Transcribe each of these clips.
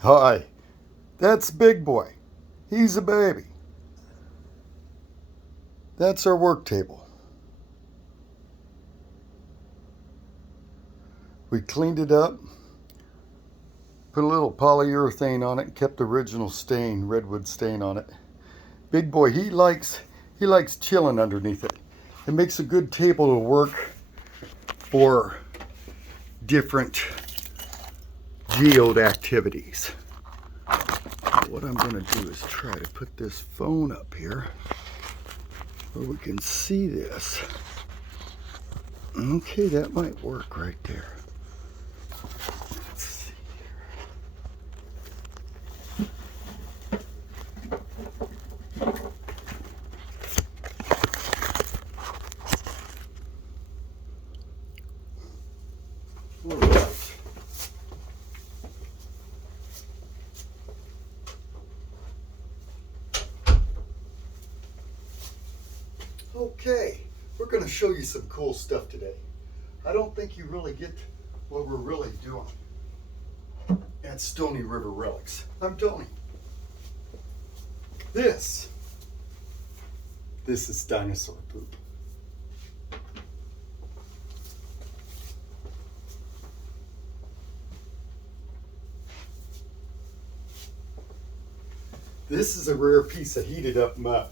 Hi, that's Big Boy. He's a baby. That's our work table. We cleaned it up, put a little polyurethane on it, and kept the original stain, redwood stain on it. Big Boy, he likes chilling underneath it. It makes a good table to work for different geode activities. What I'm going to do is try to put this phone up here where we can see this. Okay, that might work right there. Let's see. All right. Okay, we're going to show you some cool stuff today. I don't think you really get what we're really doing at Stony River Relics. I'm Tony. This is Dinosaur Poop. This is a rare piece of heated up mud.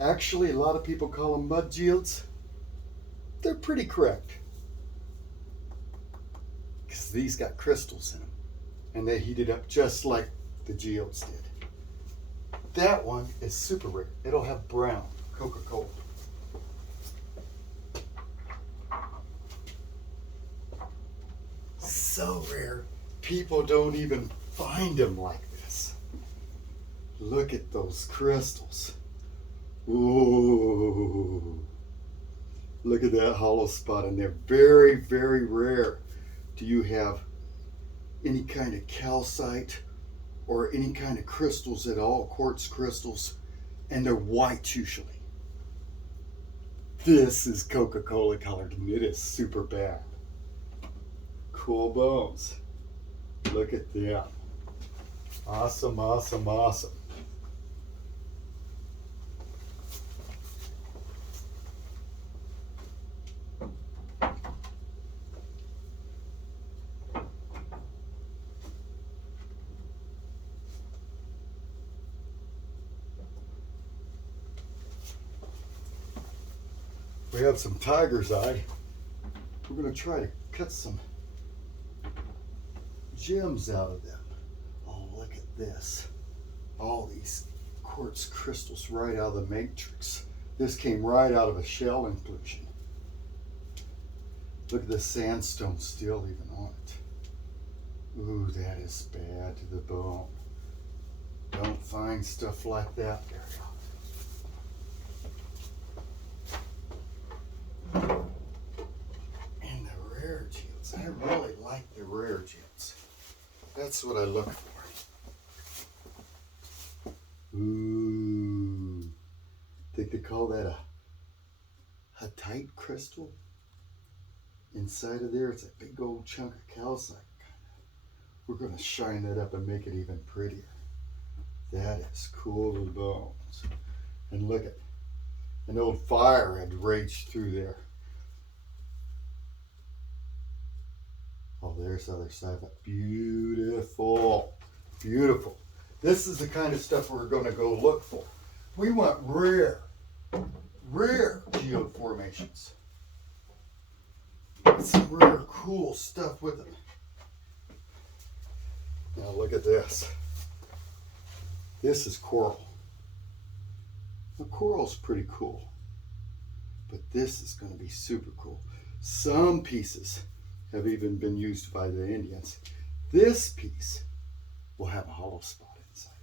Actually, a lot of people call them mud geodes. They're pretty correct because these got crystals in them and they heated up just like the geodes did. That one is super rare. It'll have brown Coca-Cola. So rare, people don't even find them like this. Look at those crystals. Ooh. Look at that hollow spot, and they're very, very rare. Do you have any kind of calcite or any kind of crystals at all, quartz crystals? And they're white usually. This is Coca-Cola colored, and it is super bad. Cool bones. Look at them. Awesome, awesome, awesome. We have some tiger's eye. We're going to try to cut some gems out of them. Oh, look at this. All these quartz crystals right out of the matrix. This came right out of a shell inclusion. Look at the sandstone still even on it. Ooh, that is bad to the bone. Don't find stuff like that very often. And the rare geodes. I really like the rare geodes. That's what I look for. Ooh. Think they call that a Hittite crystal? Inside of there, it's a big old chunk of calcite. We're going to shine that up and make it even prettier. That is cool to the bones. And look at an old fire had raged through there. Oh, there's the other side of it. Beautiful. Beautiful. This is the kind of stuff we're going to go look for. We want rare geode formations. Some rare cool stuff with it. Now look at this. This is coral. The coral's pretty cool, but this is going to be super cool. Some pieces have even been used by the Indians. This piece will have a hollow spot inside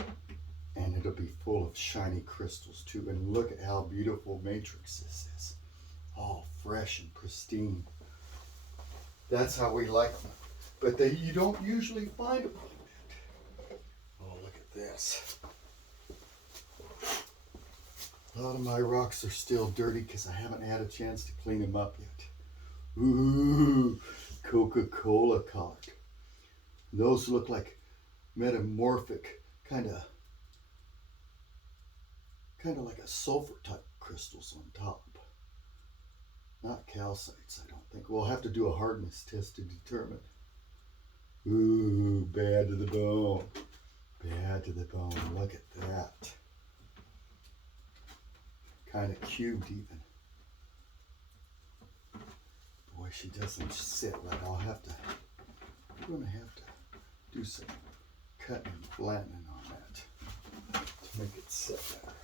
of it, and it'll be full of shiny crystals too. And look at how beautiful matrix this is, all fresh and pristine. That's how we like them, but you don't usually find them like that. Oh, look at this. A lot of my rocks are still dirty because I haven't had a chance to clean them up yet. Ooh, Coca-Cola colored. Those look like metamorphic, kind of like a sulfur type crystals on top. Not calcites, I don't think. We'll have to do a hardness test to determine. Ooh, bad to the bone. Bad to the bone. Look at that. Kind of cubed even. Boy, she doesn't sit right. I'm going to have to do some cutting and flattening on that to make it sit better.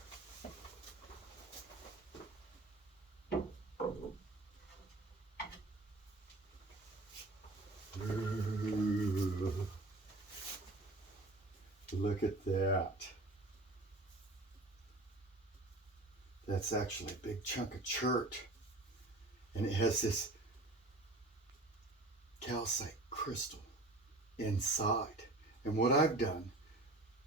Ooh. Look at that. That's actually a big chunk of chert. And it has this calcite crystal inside. And what I've done,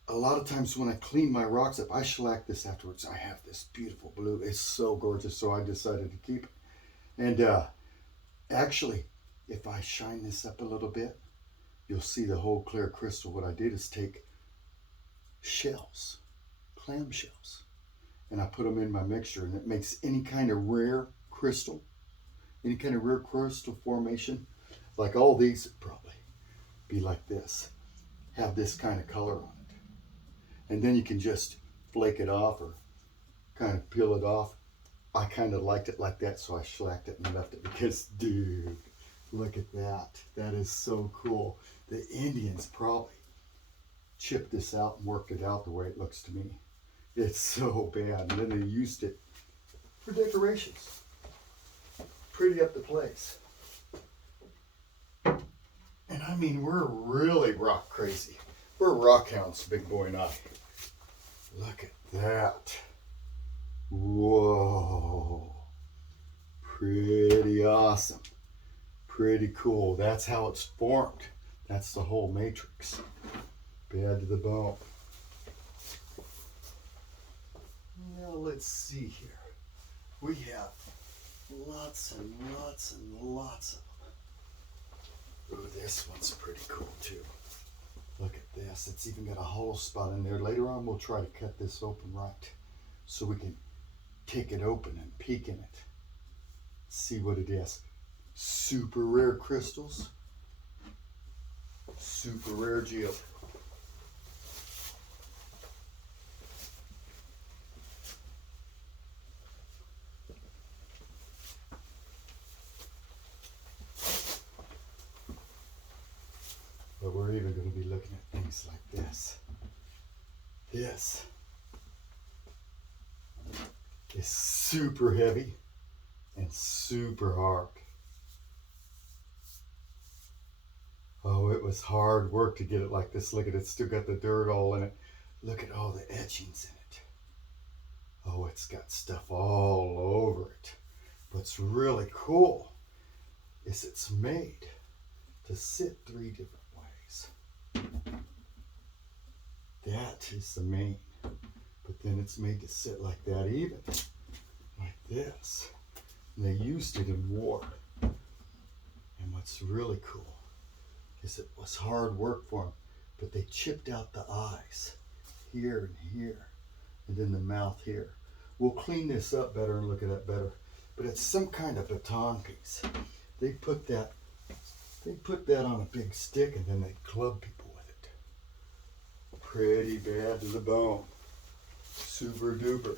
a lot of times when I clean my rocks up, I shellac this afterwards. I have this beautiful blue. It's so gorgeous, so I decided to keep it. And actually, if I shine this up a little bit, you'll see the whole clear crystal. What I did is take shells, clam shells, and I put them in my mixture, and it makes any kind of rare crystal, any kind of rare crystal formation, like all these would probably be like this, have this kind of color on it. And then you can just flake it off or kind of peel it off. I kind of liked it like that, so I shellacked it and left it because, dude, look at that. That is so cool. The Indians probably chipped this out and worked it out the way it looks to me. It's so bad. And then they used it for decorations. Pretty up the place. And I mean, we're really rock crazy. We're rock hounds, big boy and I. Look at that. Whoa. Pretty awesome. Pretty cool. That's how it's formed. That's the whole matrix. Bad to the bone. Now let's see here. We have lots and lots and lots of them. Ooh, this one's pretty cool too. Look at this. It's even got a hollow spot in there. Later on we'll try to cut this open right so we can take it open and peek in it. See what it is. Super rare crystals. Super rare geo. But we're even going to be looking at things like this. This is super heavy and super hard. Oh, it was hard work to get it like this. Look at it, it's still got the dirt all in it. Look at all the etchings in it. Oh, it's got stuff all over it. What's really cool is it's made to sit 3 different ways. That is the main, but then it's made to sit like that even, like this. And they used it in war. And what's really cool is it was hard work for them, but they chipped out the eyes here and here, and then the mouth here. We'll clean this up better and look at that better, but it's some kind of baton piece. They put that on a big stick and then they club people with it. Pretty bad to the bone. Super duper.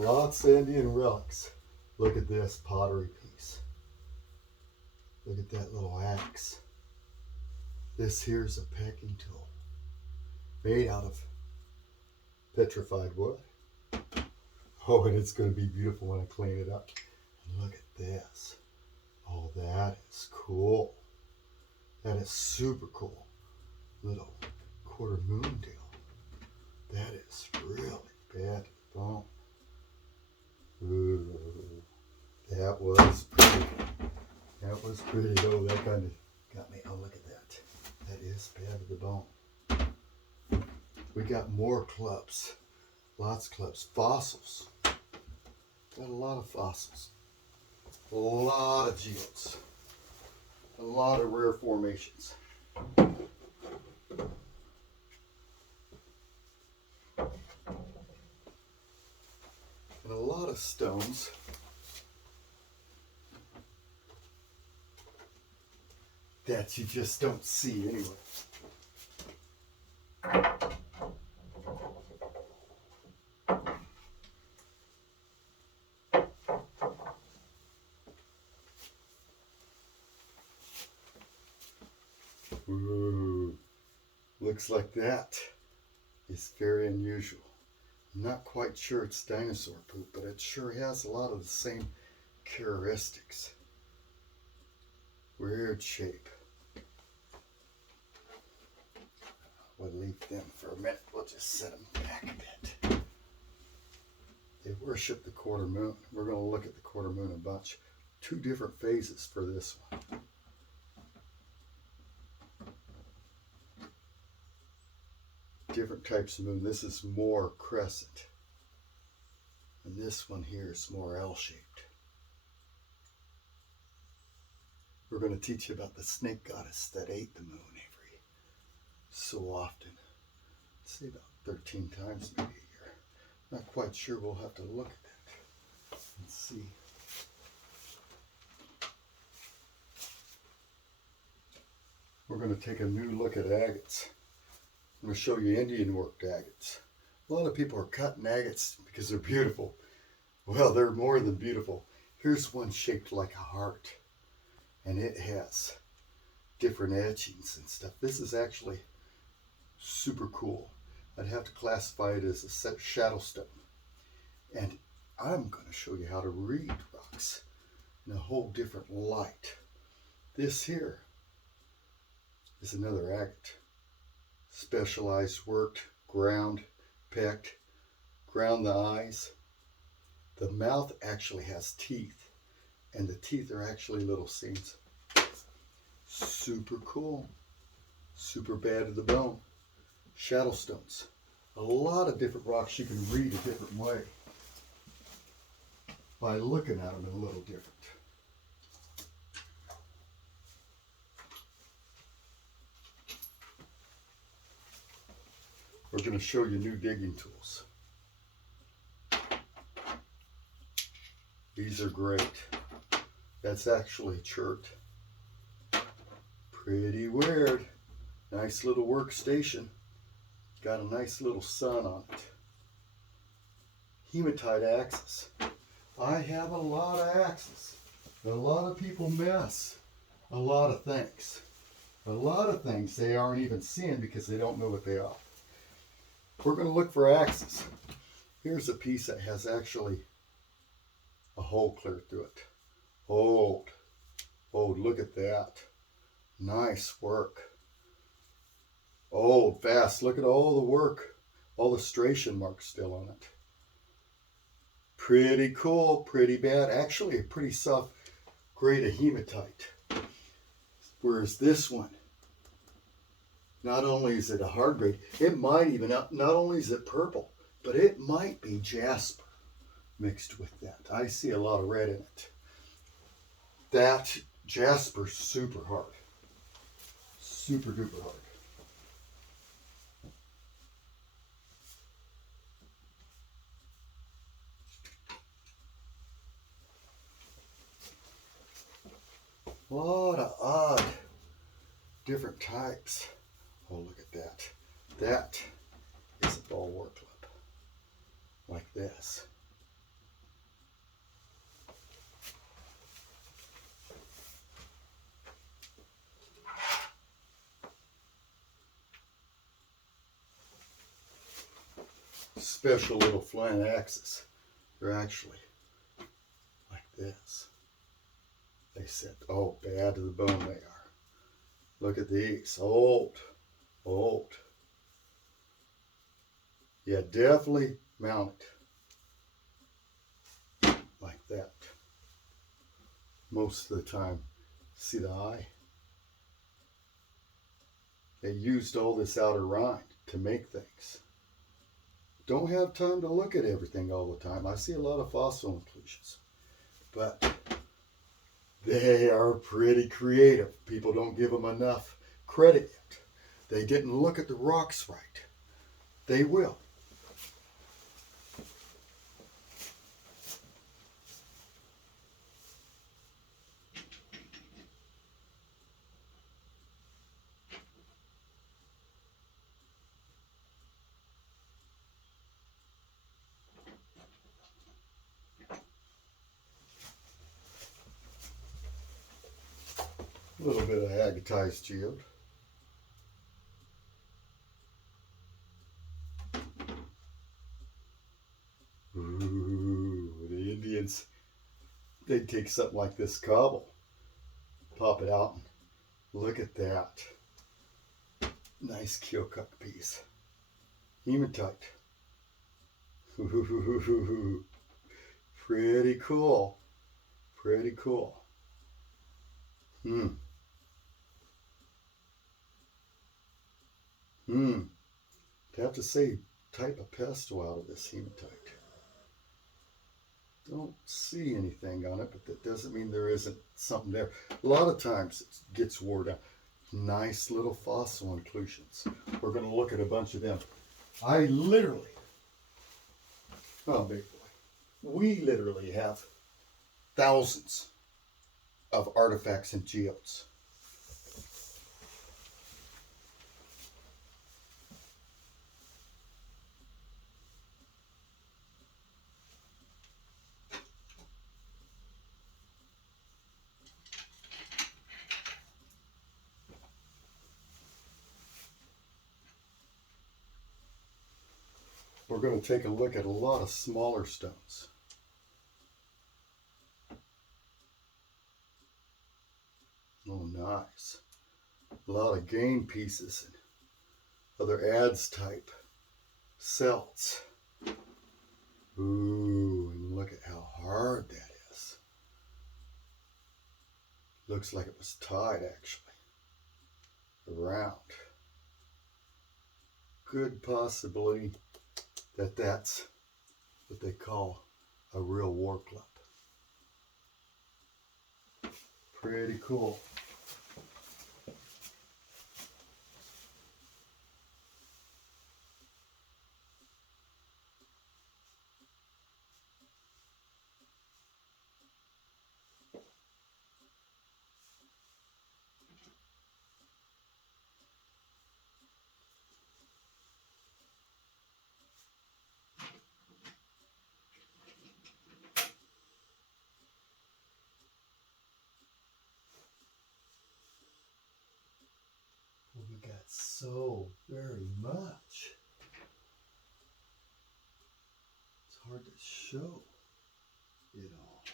Lots of Indian relics. Look at this pottery piece. Look at that little axe. This here's a pecking tool made out of petrified wood. Oh, and it's going to be beautiful when I clean it up. And look at this. Oh, that is cool. That is super cool. Little quarter moon deal. That is really bad bone. Ooh, that was pretty. That was pretty. Oh, that kind of got me. Oh, look at that. That is bad to the bone. We got more clubs. Lots of clubs. Fossils. Got a lot of fossils. A lot of geodes. A lot of rare formations. And a lot of stones. That you just don't see anyway. Ooh, looks like that is very unusual. I'm not quite sure it's dinosaur poop, but it sure has a lot of the same characteristics. Weird shape. We'll leave them for a minute. We'll just set them back a bit. They worship the quarter moon. We're going to look at the quarter moon a bunch. Two different phases for this one. Different types of moon. This is more crescent. And this one here is more L-shaped. We're going to teach you about the snake goddess that ate the moon every so often. Let's say about 13 times maybe a year. Not quite sure. We'll have to look at that and see. We're going to take a new look at agates. I'm going to show you Indian worked agates. A lot of people are cutting agates because they're beautiful. Well, they're more than beautiful. Here's one shaped like a heart. And it has different etchings and stuff. This is actually super cool. I'd have to classify it as a shadow stone. And I'm going to show you how to read rocks in a whole different light. This here is another agate. Specialized, worked, ground, pecked, ground the eyes. The mouth actually has teeth, and the teeth are actually little seams. Super cool. Super bad to the bone. Shadow stones. A lot of different rocks you can read a different way by looking at them a little different. We're going to show you new digging tools. These are great. That's actually chert. Pretty weird. Nice little workstation. Got a nice little sun on it. Hematite axes. I have a lot of axes. A lot of people miss a lot of things. A lot of things they aren't even seeing because they don't know what they are. We're going to look for axes. Here's a piece that has actually a hole clear through it. Old. Oh, look at that. Nice work. Old, fast. Look at all the work. All the striation marks still on it. Pretty cool. Pretty bad. Actually, a pretty soft grade of hematite. Whereas this one, not only is it a hard grade, it might even, not only is it purple, but it might be jasper mixed with that. I see a lot of red in it. That jasper's super hard. Super duper hard. A lot of odd different types. Oh, look at that. That is a bulwark clip. Like this. special little flint axes. They're actually like this. They said, oh, bad to the bone they are. Look at these. Old. Yeah, definitely mount it like that. Most of the time. See the eye? They used all this outer rind to make things. Don't have time to look at everything all the time. I see a lot of fossil inclusions, but they are pretty creative. People don't give them enough credit yet. They didn't look at the rocks right. They will. A little bit of agatized geode. Ooh, the Indians, they'd take something like this cobble, pop it out, and look at that. Nice Keokuk piece. Hematite. Ooh, pretty cool. Pretty cool. I'd have to say type of pestle out of this hematite. Don't see anything on it, but that doesn't mean there isn't something there. A lot of times it gets wore down. Nice little fossil inclusions. We're going to look at a bunch of them. I literally, oh big boy, we literally have thousands of artifacts and geodes. We're going to take a look at a lot of smaller stones. Oh, nice. A lot of game pieces and other adze type celts. Ooh, and look at how hard that is. Looks like it was tied actually around. Good possibility that that's what they call a real war club. Pretty cool. We got so very much. It's hard to show it all.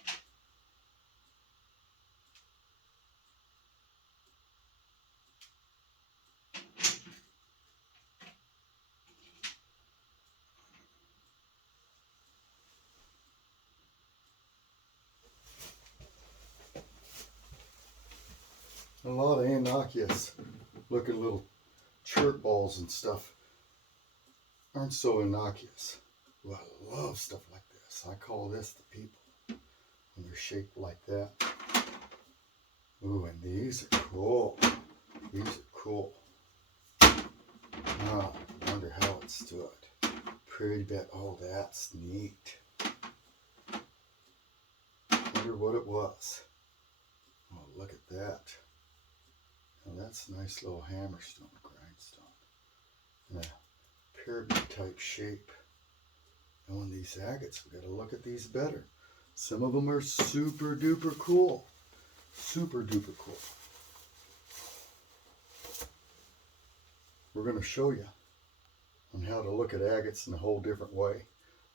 A lot of innocuous looking little chert balls and stuff aren't so innocuous. Well, I love stuff like this. I call this the people when they're shaped like that. Ooh, and these are cool. These are cool. Oh, I wonder how it stood. Pretty bit. Oh, that's neat. Wonder what it was. Oh, look at that. Oh, that's a nice little hammerstone, grindstone. And a pyramid type shape. And on these agates, we got to look at these better. Some of them are super duper cool. Super duper cool. We're going to show you on how to look at agates in a whole different way.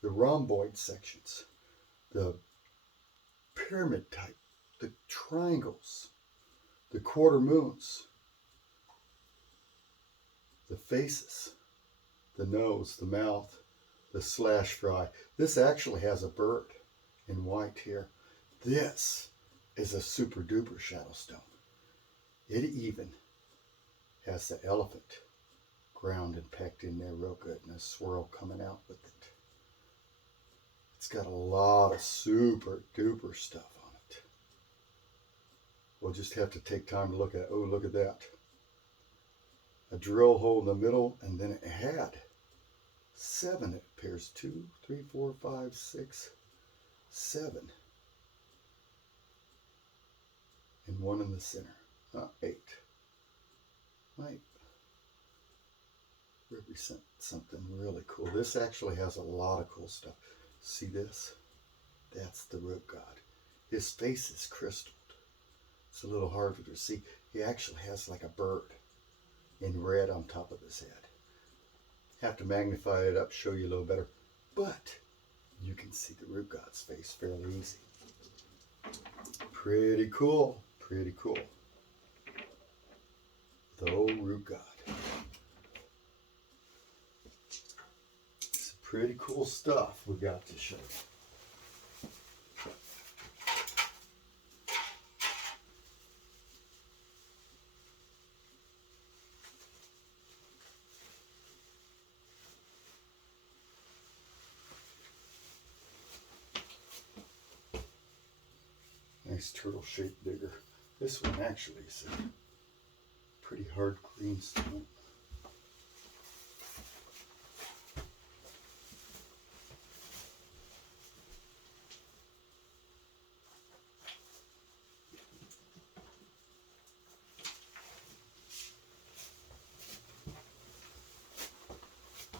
The rhomboid sections, the pyramid type, the triangles, the quarter moons, the faces, the nose, the mouth, the slash fry. This actually has a bird in white here. This is a super duper shadow stone. It even has the elephant ground and pecked in there real good and a swirl coming out with it. It's got a lot of super duper stuff on it. We'll just have to take time to look at it. Oh, look at that. A drill hole in the middle, and then it had 7, it appears. 2, 3, 4, 5, 6, 7. And 1 in the center. 8. Might represent something really cool. This actually has a lot of cool stuff. See this? That's the root god. His face is crystalled. It's a little harder to see. He actually has like a bird in red on top of his head. Have to magnify it up, show you a little better. But you can see the root god's face fairly easy. Pretty cool. Pretty cool. The old root god. Some pretty cool stuff we got to show you. Nice turtle shaped digger. This one actually is a pretty hard green stone.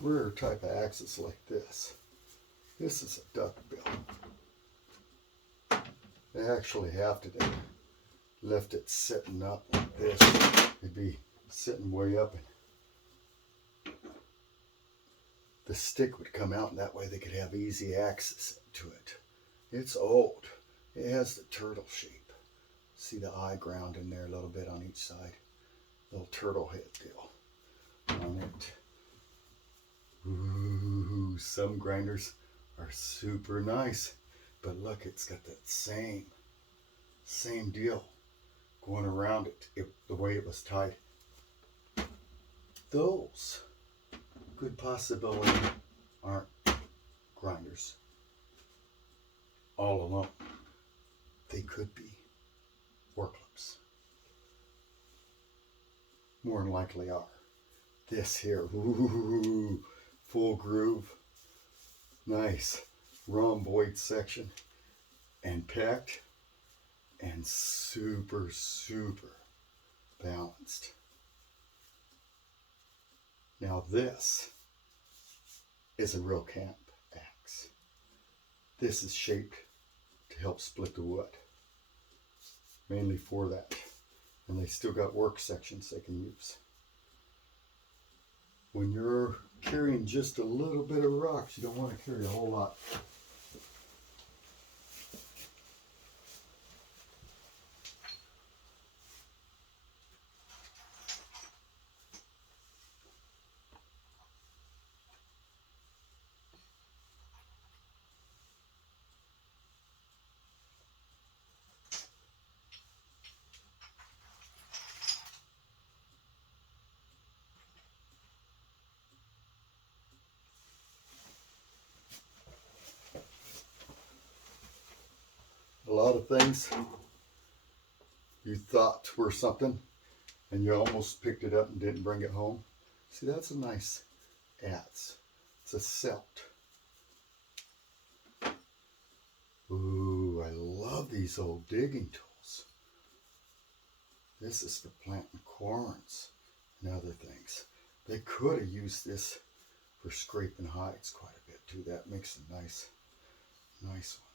Rare type of axis like this. This is a duck bill. They actually have to left it sitting up like this. It'd be sitting way up and the stick would come out, and that way they could have easy access to it. It's old. It has the turtle shape. See the eye ground in there a little bit on each side. Little turtle head deal on it. Ooh, some grinders are super nice. But look, it's got that same deal going around it, the way it was tied. Those, good possibility, aren't grinders all alone. They could be work clips. More than likely are. This here, ooh, full groove, nice rhomboid section, and packed, and super balanced. Now this is a real camp axe. This is shaped to help split the wood, mainly for that. And they still got work sections they can use. When you're carrying just a little bit of rocks, you don't want to carry a whole lot. A lot of things you thought were something and you almost picked it up and didn't bring it home. See, that's a nice adze. It's a celt. Ooh, I love these old digging tools. This is for planting corns and other things. They could have used this for scraping hides quite a bit too. That makes a nice one.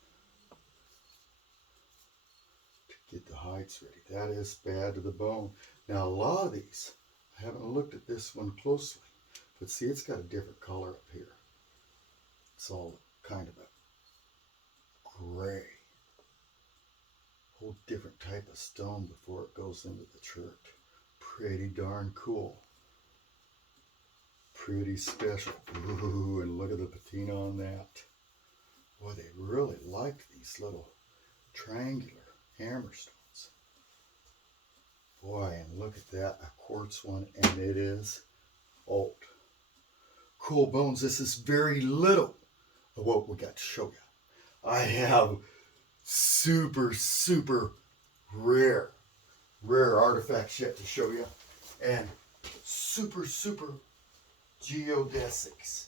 Get the hides ready. That is bad to the bone. Now a lot of these, I haven't looked at this one closely, But see, it's got a different color up here. It's all kind of a gray. Whole different type of stone before it goes into the church. Pretty darn cool. Pretty special. Ooh, and look at the patina on that. Boy, they really like these little triangular hammerstones. Boy, and look at that, a quartz one, and it is old. Cool bones, this is very little of what we got to show you. I have super rare artifacts yet to show you, and super geodesics.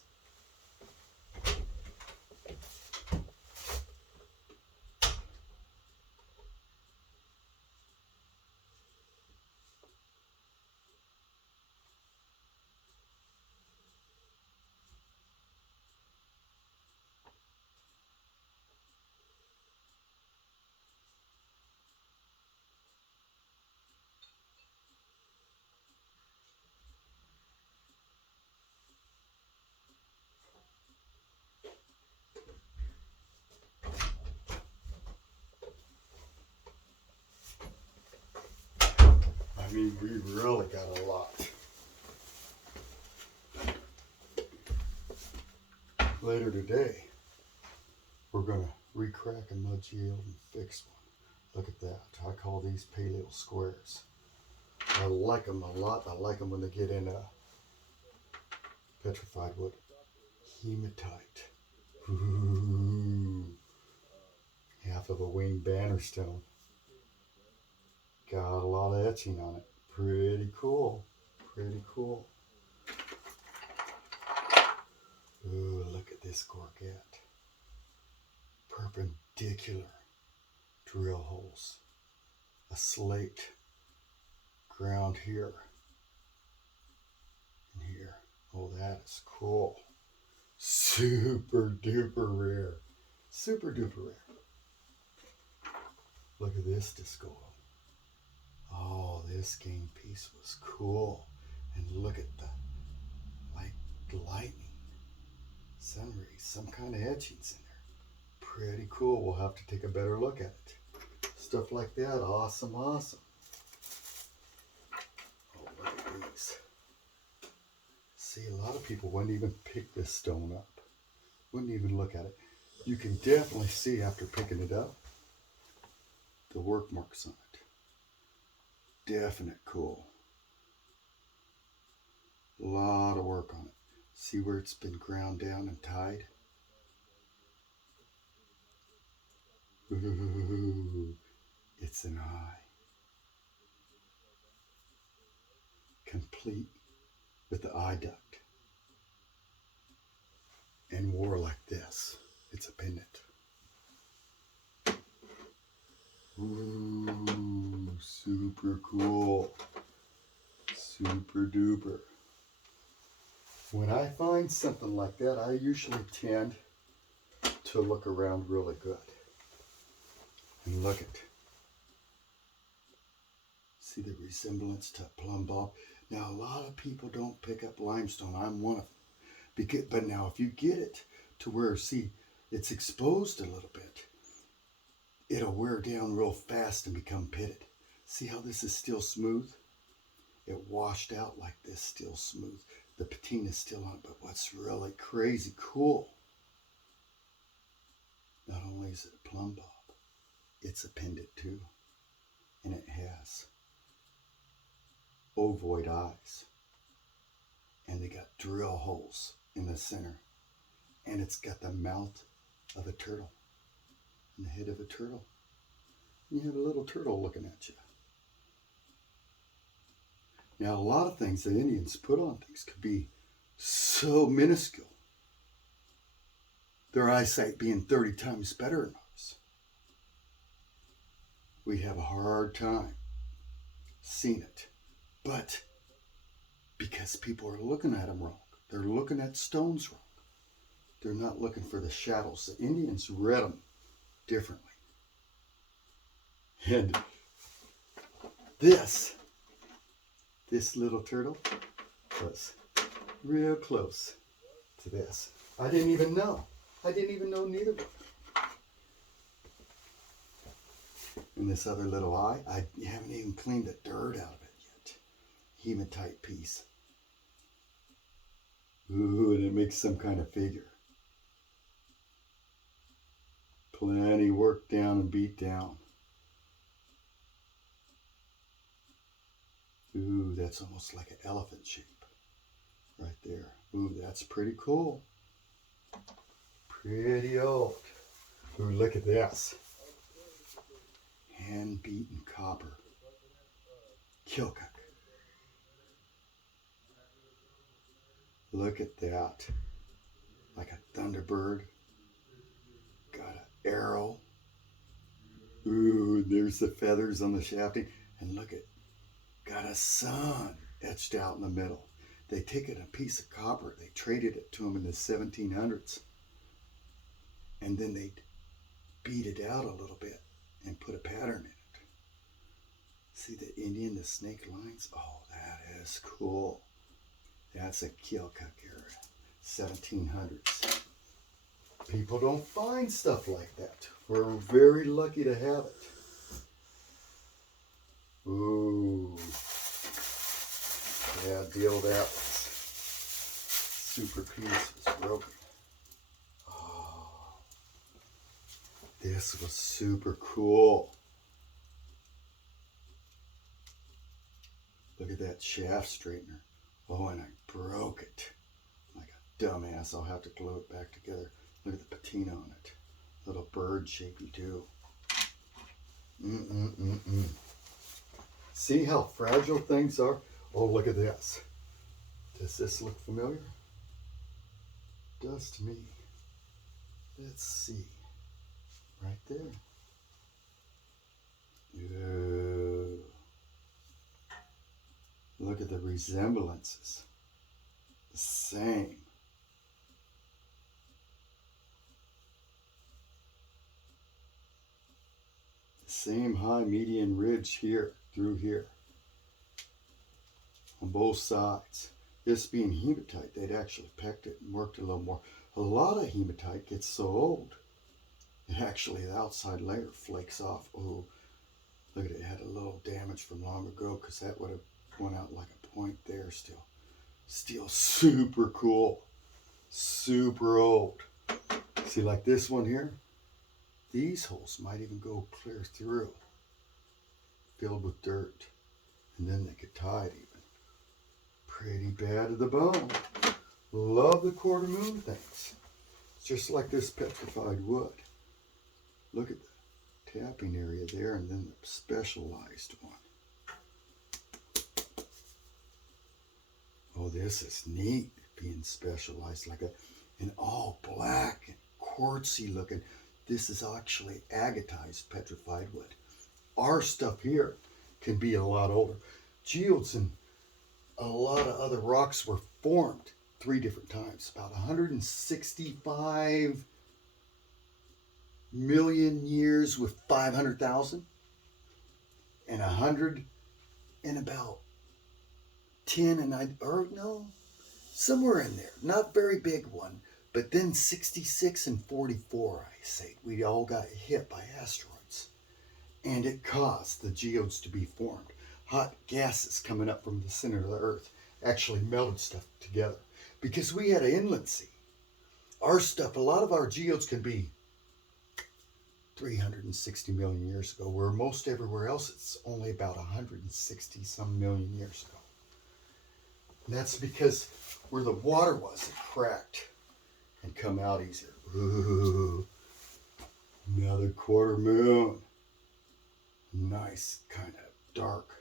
I mean, we really got a lot. Later today, we're going to re-crack a mud geode and fix one. Look at that. I call these paleo squares. I like them a lot. I like them when they get in petrified wood. Hematite. Ooh. Half of a winged banner stone. Got a lot of etching on it. Pretty cool. Pretty cool. Ooh, look at this gorget. Perpendicular drill holes. A slate ground here and here. Oh, that is cool. Super duper rare. Super duper rare. Look at this disco. Oh, this game piece was cool. And look at the lightning, sun rays, some kind of etchings in there. Pretty cool. We'll have to take a better look at it. Stuff like that. Awesome. Oh, look at these. See, a lot of people wouldn't even pick this stone up. Wouldn't even look at it. You can definitely see after picking it up the work marks on it. Definite cool. A lot of work on it. See where it's been ground down and tied? Ooh, it's an eye. Complete with the eye duct. And wore like this. It's a pendant. Ooh, super cool. Super duper. When I find something like that, I usually tend to look around really good. And look at. See the resemblance to plumb bob? Now, a lot of people don't pick up limestone. I'm one of them. But now, if you get it to where, see, it's exposed a little bit, it'll wear down real fast and become pitted. See how this is still smooth? It washed out like this, still smooth. The patina is still on, but what's really crazy cool, not only is it a plumb bob, it's a pendant too. And it has ovoid eyes. And they got drill holes in the center. And it's got the mouth of a turtle and the head of a turtle. You have a little turtle looking at you. Now, a lot of things that Indians put on things could be so minuscule. Their eyesight being 30 times better than ours. We have a hard time seeing it. But because people are looking at them wrong. They're looking at stones wrong. They're not looking for the shadows. The Indians read them differently. And this little turtle was real close to this. I didn't even know. I didn't even know neither one. And this other little eye, I haven't even cleaned the dirt out of it yet. Hematite piece. Ooh, and it makes some kind of figure. Plenty worked down and beat down. Ooh, that's almost like an elephant shape. Right there. Ooh, that's pretty cool. Pretty old. Ooh, look at this. Hand-beaten copper. Kilcock. Look at that. Like a thunderbird. Got an arrow. Ooh, there's the feathers on the shafting. And look at, got a sun etched out in the middle. They take it a piece of copper. They traded it to them in the 1700s. And then they beat it out a little bit and put a pattern in it. See the Indian, the snake lines? Oh, that is cool. That's a Keokuk era, 1700s. People don't find stuff like that. We're very lucky to have it. Ooh. Yeah, deal that was. Super piece was broken. Oh. This was super cool. Look at that shaft straightener. Oh, and I broke it. Like a dumbass. I'll have to glue it back together. Look at the patina on it. Little bird shapey too. See how fragile things are? Oh, look at this. Does this look familiar? Does to me. Let's see. Right there. Yeah. Look at the resemblances. The same. The same high median ridge here, through here. On both sides. This being hematite, they'd actually pecked it and worked it a little more. A lot of hematite gets so old, it actually, the outside layer flakes off. Oh, look at it, it had a little damage from long ago because that would have went out like a point there still. Still super cool. Super old. See, like this one here, these holes might even go clear through, filled with dirt. And then they could tie it even. Pretty bad to the bone. Love the quarter moon things. It's just like this petrified wood. Look at the tapping area there and then the specialized one. Oh, this is neat being specialized like an all black and quartzy looking. This is actually agatized petrified wood. Our stuff here can be a lot older. Geodes and a lot of other rocks were formed 3 different times. About 165 million years with 500,000. And 100 and about 10 and somewhere in there. Not very big one. But then 66 and 44, I say. We all got hit by asteroids. And it caused the geodes to be formed. Hot gases coming up from the center of the earth actually melted stuff together. Because we had an inland sea. Our stuff, a lot of our geodes can be 360 million years ago, where most everywhere else it's only about 160 some million years ago. And that's because where the water was, it cracked and come out easier. Ooh, another quarter moon. Nice kind of dark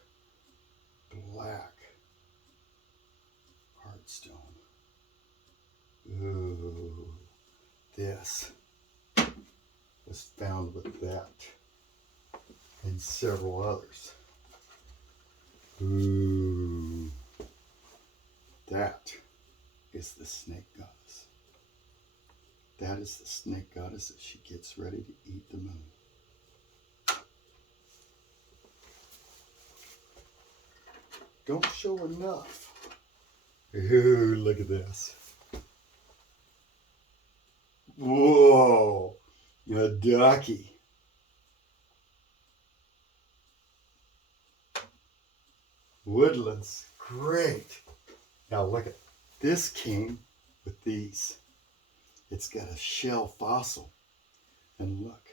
black hardstone. Ooh, this was found with that and several others. Ooh, that is the snake goddess. That is the snake goddess as she gets ready to eat the moon. Don't show enough. Ooh, look at this. Whoa, a ducky. Woodlands, great. Now look at this came with these. It's got a shell fossil. And look,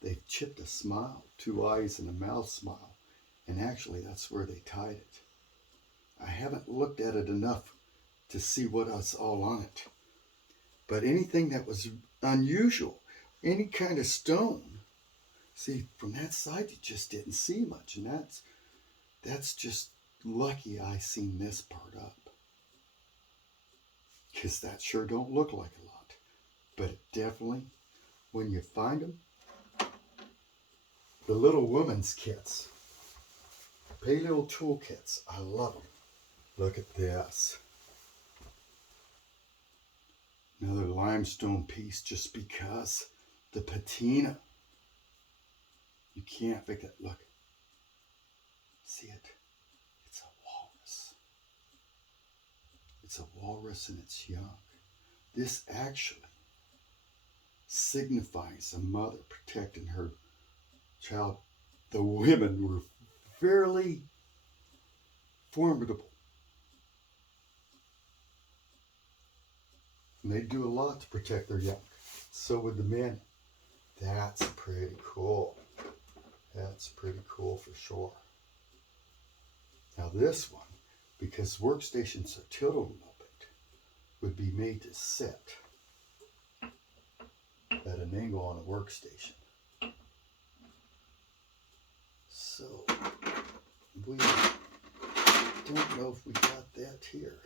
they've chipped a smile, 2 eyes and a mouth smile. And actually that's where they tied it. I haven't looked at it enough to see what was all on it. But anything that was unusual, any kind of stone, see, from that side you just didn't see much. And that's just lucky I seen this part up. Because that sure don't look like a lot. But it definitely, when you find them, the little women's kits, paleo toolkits, I love them. Look at this. Another limestone piece just because the patina. You can't fake it. Look. See it? It's a walrus. It's a walrus and it's young. This actually signifies a mother protecting her child. The women were fairly formidable. And they do a lot to protect their young. So would the men. That's pretty cool. That's pretty cool for sure. Now this one, because workstations are tilted a little bit, would be made to sit at an angle on a workstation. So we don't know if we got that here.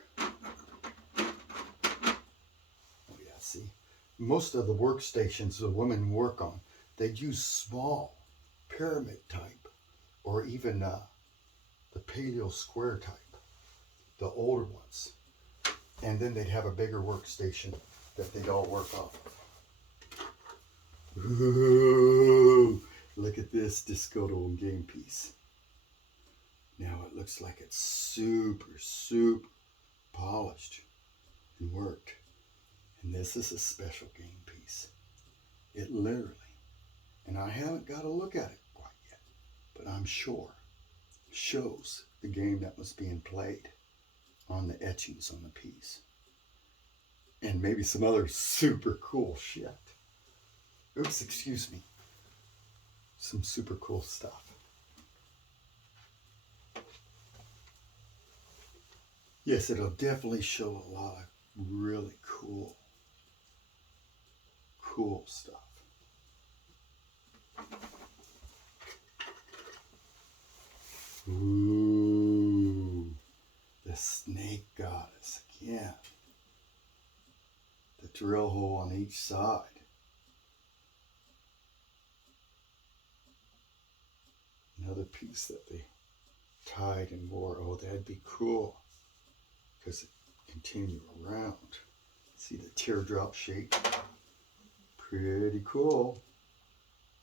Oh yeah, see, most of the workstations the women work on, they'd use small pyramid type or even the paleo square type, the older ones. And then they'd have a bigger workstation that they'd all work off of. Ooh, look at this Discoto game piece. Now it looks like it's super, super polished and worked. And this is a special game piece. It literally, and I haven't got a look at it quite yet, but I'm sure shows the game that was being played on the etchings on the piece. And maybe some other super cool shit. Oops, excuse me. Some super cool stuff. Yes, it'll definitely show a lot of really cool stuff. Ooh, the snake goddess again. The drill hole on each side. Another piece that they tied and wore. Oh, that'd be cool. Because it continue around. See the teardrop shape? Pretty cool.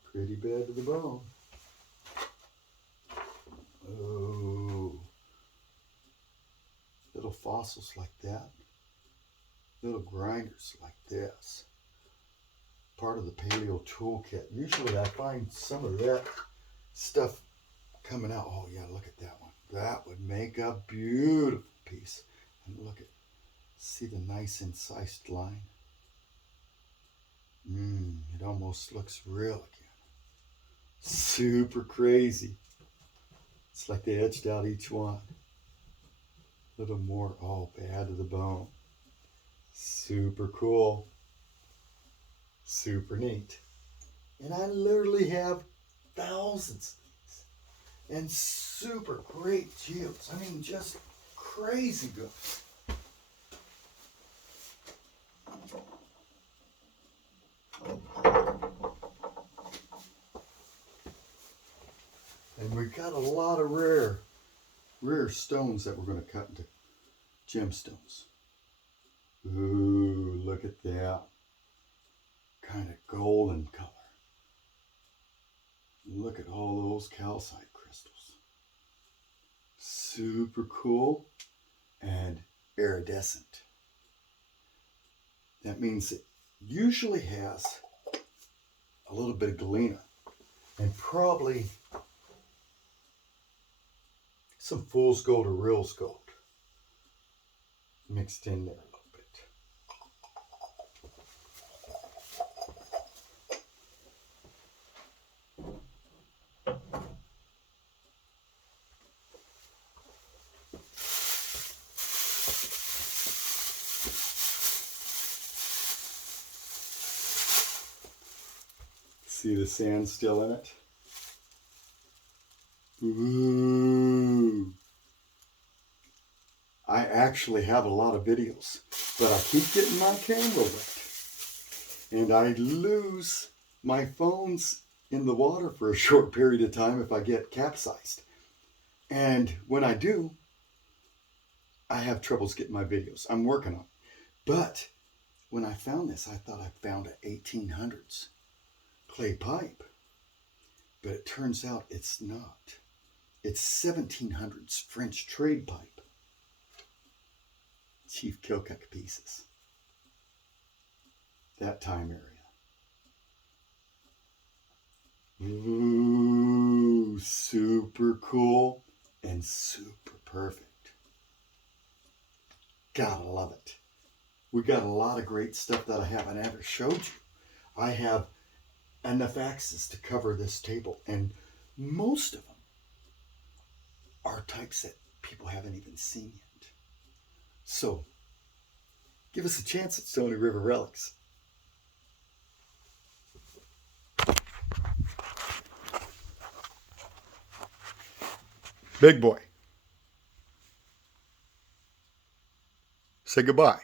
Pretty bad to the bone. Oh. Little fossils like that. Little grinders like this. Part of the paleo toolkit. Usually I find some of that stuff coming out. Oh yeah, look at that one. That would make a beautiful piece. And look at, see the nice incised line? It almost looks real again. Super crazy. It's like they etched out each one. A little more, oh, bad to the bone. Super cool. Super neat. And I literally have thousands of these. And super great geodes. I mean, just crazy good. And we got a lot of rare stones that we're going to cut into gemstones. Ooh, look at that. Kind of golden color. Look at all those calcite crystals. Super cool. And iridescent. That means it usually has a little bit of galena and probably some fool's gold or real's gold mixed in there a little bit. See the sand still in it? Ooh. I actually have a lot of videos, but I keep getting my camera wet. And I lose my phones in the water for a short period of time if I get capsized. And when I do, I have troubles getting my videos. I'm working on it. But when I found this, I thought I found an 1800s clay pipe. But it turns out it's not. It's 1700s French trade pipe. Chief Kilcuck pieces. That time area. Ooh, super cool and super perfect. Gotta love it. We got a lot of great stuff that I haven't ever showed you. I have enough axes to cover this table, and most of them are types that people haven't even seen yet. So, give us a chance at Stony River Relics. Big boy, say goodbye.